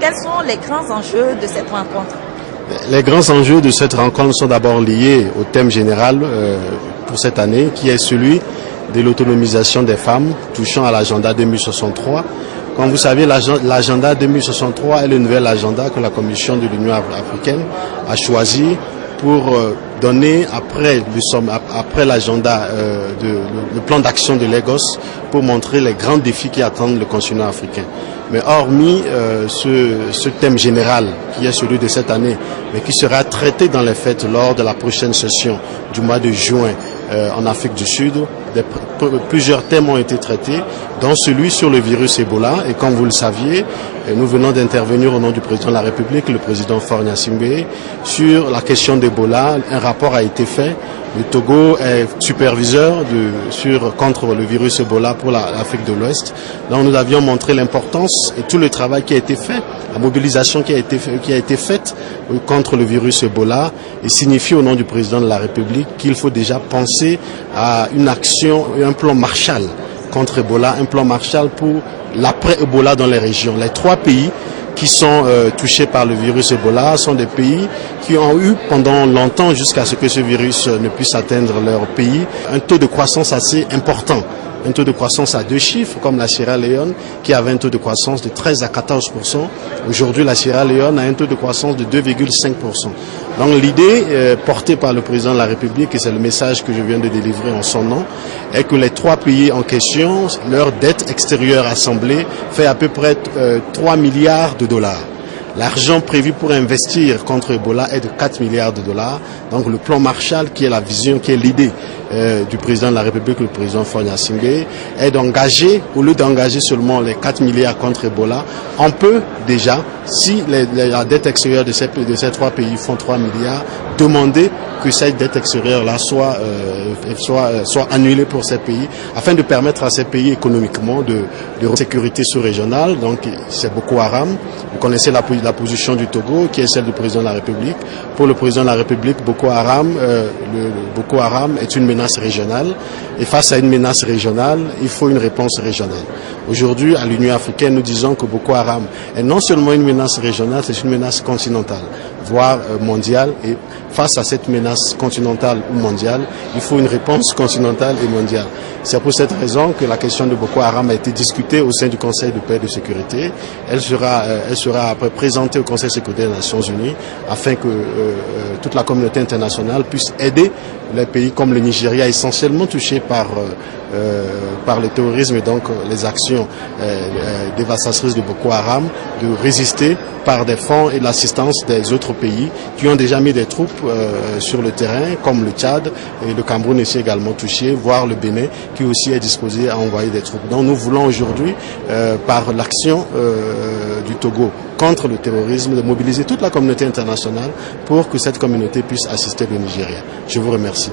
quels sont les grands enjeux de cette rencontre? Les grands enjeux de cette rencontre sont d'abord liés au thème général pour cette année, qui est celui de l'autonomisation des femmes, touchant à l'agenda 2063. Comme vous savez, l'agenda 2063 est le nouvel agenda que la Commission de l'Union africaine a choisi pour donner, après l'agenda, le plan d'action de Lagos, pour montrer les grands défis qui attendent le continent africain. Mais hormis ce thème général, qui est celui de cette année, mais qui sera traité dans les faits lors de la prochaine session du mois de juin en Afrique du Sud, plusieurs thèmes ont été traités, dont celui sur le virus Ebola. Et comme vous le saviez, nous venons d'intervenir au nom du président de la République, le président Faure Gnassingbé, sur la question d'Ebola. Un rapport a été fait. Le Togo est superviseur contre le virus Ebola pour l'Afrique de l'Ouest. Donc nous avions montré l'importance et tout le travail qui a été fait, la mobilisation qui a été faite contre le virus Ebola, et signifie au nom du président de la République qu'il faut déjà penser à une action, un plan Marshall contre Ebola, un plan Marshall pour l'après-Ebola dans les régions. Les 3 pays qui sont touchés par le virus Ebola sont des pays qui ont eu pendant longtemps, jusqu'à ce que ce virus ne puisse atteindre leur pays, un taux de croissance assez important. Un taux de croissance à 2 chiffres, comme la Sierra Leone, qui avait un taux de croissance de 13 à 14%. Aujourd'hui, la Sierra Leone a un taux de croissance de 2,5%. Donc l'idée portée par le président de la République, et c'est le message que je viens de délivrer en son nom, est que les 3 pays en question, leur dette extérieure assemblée fait à peu près 3 milliards de dollars. L'argent prévu pour investir contre Ebola est de 4 milliards de dollars. Donc le plan Marshall, qui est la vision, qui est l'idée du président de la République, le président Faure Gnassingbé, est d'engager, au lieu d'engager seulement les 4 milliards contre Ebola, on peut déjà, si la dette extérieure de ces 3 pays font 3 milliards, demander que cette dette extérieure-là soit annulée pour ces pays, afin de permettre à ces pays économiquement de sécurité sous-régionale. Donc c'est Boko Haram. Vous connaissez la position du Togo, qui est celle du président de la République. Pour le président de la République, Boko Haram est une menace régionale. Et face à une menace régionale, il faut une réponse régionale. Aujourd'hui, à l'Union africaine, nous disons que Boko Haram est non seulement une menace régionale, c'est une menace continentale, voire mondiale. Et face à cette menace continentale ou mondiale, il faut une réponse continentale et mondiale. C'est pour cette raison que la question de Boko Haram a été discutée au sein du Conseil de paix et de sécurité. Elle sera après présentée au Conseil de sécurité des Nations Unies, afin que toute la communauté internationale puisse aider les pays comme le Nigeria, essentiellement touchés par le terrorisme et donc les actions dévastatrices de Boko Haram, de résister par des fonds et l'assistance des autres pays qui ont déjà mis des troupes sur le terrain, comme le Tchad et le Cameroun aussi également touché, voire le Bénin qui aussi est disposé à envoyer des troupes. Donc nous voulons aujourd'hui, par l'action du Togo contre le terrorisme, de mobiliser toute la communauté internationale pour que cette communauté puisse assister le Nigeria. Je vous remercie.